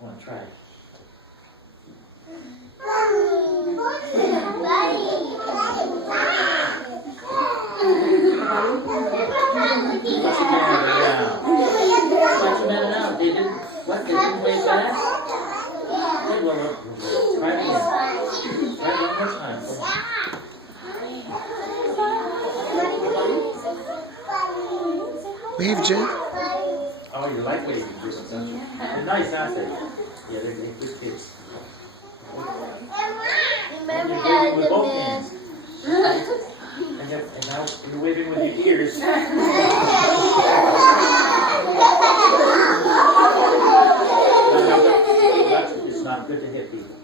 Come on, try it. What? They didn't wave back? Okay, well, try it again. Try it one more time. Come on. Wave, Jen. Oh, you like waving people, don't you? They're nice, aren't they? Yeah, they're good kids. And you're waving with both hands. And now you're waving with your ears. It's not good to hit people.